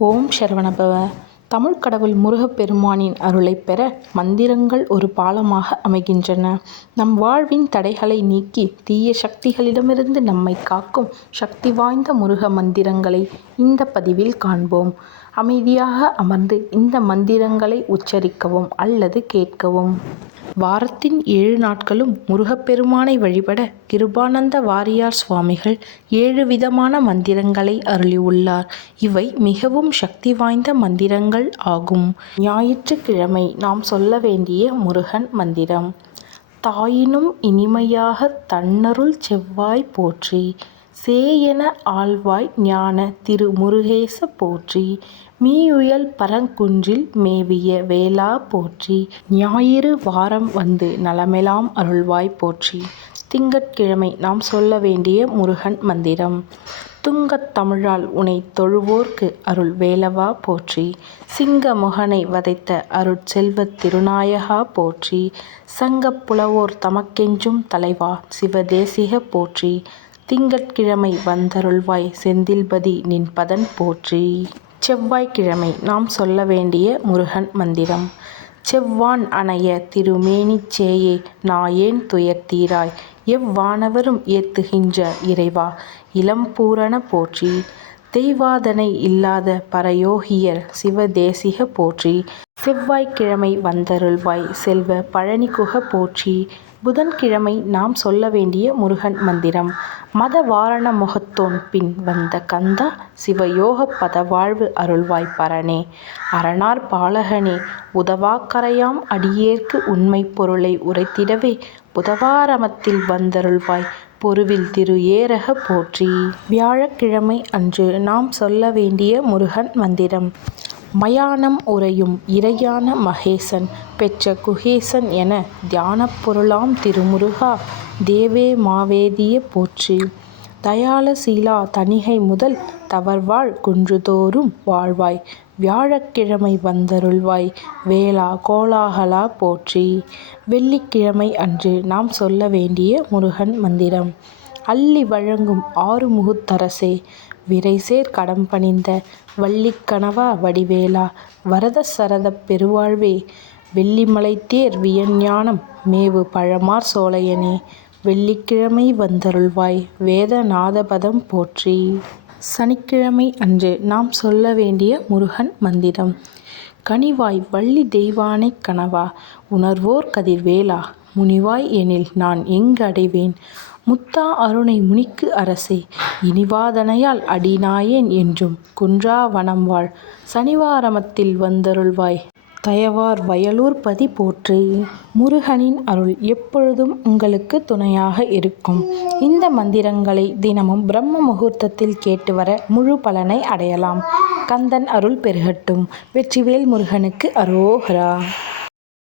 ஓம் சரவணபவ. தமிழ் கடவுள் முருகப்பெருமானின் அருளைப் பெற மந்திரங்கள் ஒரு பாலமாக அமைகின்றன. நம் வாழ்வின் தடைகளை நீக்கி தீய சக்திகளிடமிருந்து நம்மை காக்கும் சக்தி வாய்ந்த முருக மந்திரங்களை இந்த பதிவில் காண்போம். அமைதியாக அமர்ந்து இந்த மந்திரங்களை உச்சரிக்கவும் அல்லது கேட்கவும். வாரத்தின் 7 நாட்களும் முருகப்பெருமானை வழிபட கிருபானந்த வாரியார் சுவாமிகள் 7 விதமான மந்திரங்களை அருளியுள்ளார். இவை மிகவும் சக்தி வாய்ந்த மந்திரங்கள் ஆகும். ஞாயிற்றுக்கிழமை நாம் சொல்ல வேண்டிய முருகன் மந்திரம். தாயினும் இனிமையாக தன்னருள் செவ்வாய் போற்றி, சேயென ஆழ்வாய் ஞான திரு முருகேச போற்றி, மீயுயல் பரங்குன்றில் மேவிய வேளா போற்றி, ஞாயிறு வாரம் வந்து நலமெலாம் அருள்வாய் போற்றி. திங்கட்கிழமை நாம் சொல்ல வேண்டிய முருகன் மந்திரம். துங்கத் தமிழால் உனை தொழுவோர்க்கு அருள் வேலவா போற்றி, சிங்க முகனை வதைத்த அருட்செல்வத் திருநாயகா போற்றி, சங்கப் புலவோர் தமக்கெஞ்சும் தலைவா சிவதேசிக போற்றி, திங்கட்கிழமை வந்தருள்வாய் செந்தில்பதி நின் பதன் போற்றி. செவ்வாய்க்கிழமை நாம் சொல்ல வேண்டிய முருகன் மந்திரம். செவ்வான் அணைய திருமேனிச் சேயே நாயேன் துயர்தீராய், எவ்வானவரும் ஏத்துகின்ற இறைவா இளம்பூரண போற்றி, தெய்வாதனை இல்லாத பரயோகியர் சிவதேசிக போற்றி, செவ்வாய்க்கிழமை வந்தருள்வாய் செல்வ பழனிகுக போற்றி. புதன்கிழமை நாம் சொல்ல வேண்டிய முருகன் மந்திரம். மத வாரண முகத்தோன் பின் வந்த கந்தா, சிவயோக பதவாழ்வு அருள்வாய் பரனே, அரணார் பாலகனே, உதவாக்கரையாம் அடியேற்கு உண்மை பொருளை உரைத்திடவே புதவாரமத்தில் வந்தருள்வாய் பொருவில் திரு ஏரக போற்றி. வியாழக்கிழமை அன்று நாம் சொல்ல வேண்டிய முருகன் மந்திரம். மயானம் உறையும் இறையான மகேசன் பெற்ற குகேசன் என தியானப் பொருளாம் திருமுருகா தேவே மாவேதிய போற்றி, தயால சீலா தணிகை முதல் தவர்வாழ் குன்றுதோறும் வாழ்வாய், வியாழக்கிழமை வந்தருள்வாய் வேளா கோலாகலா போற்றி. வெள்ளிக்கிழமை அன்று நாம் சொல்ல வேண்டிய முருகன் மந்திரம். அள்ளி வழங்கும் ஆறுமுகத்தரசே, விரைசேர் கடம்பணிந்த வள்ளிக்கணவா வடிவேலா, வரத சரதப் பெருவாழ்வே, வெள்ளிமலைத்தேர் வியஞ்ஞானம் மேவு பழமார் சோலையனே, வெள்ளிக்கிழமை வந்தருள்வாய் வேதநாதபதம் போற்றி. சனிக்கிழமை அன்று நாம் சொல்ல வேண்டிய முருகன் மந்திரம். கனிவாய் வள்ளி தெய்வானைக் கணவா, உணர்வோர் கதிர்வேலா, முனிவாய் எனில் நான் எங்கு அடைவேன், முத்தா அருணை முனிக்கு அரசே, இனிவாதனையால் அடிநாயேன் என்றும் குன்றா வனம்வாழ் சனிவாரமத்தில் வந்தருள்வாய் தயவார் வயலூர் பதி போற்றி. முருகனின் அருள் எப்பொழுதும் உங்களுக்கு துணையாக இருக்கும். இந்த மந்திரங்களை தினமும் பிரம்ம முகூர்த்தத்தில் கேட்டு வர முழு பலனை அடையலாம். கந்தன் அருள் பெருகட்டும். வெற்றிவேல் முருகனுக்கு அரோகரா.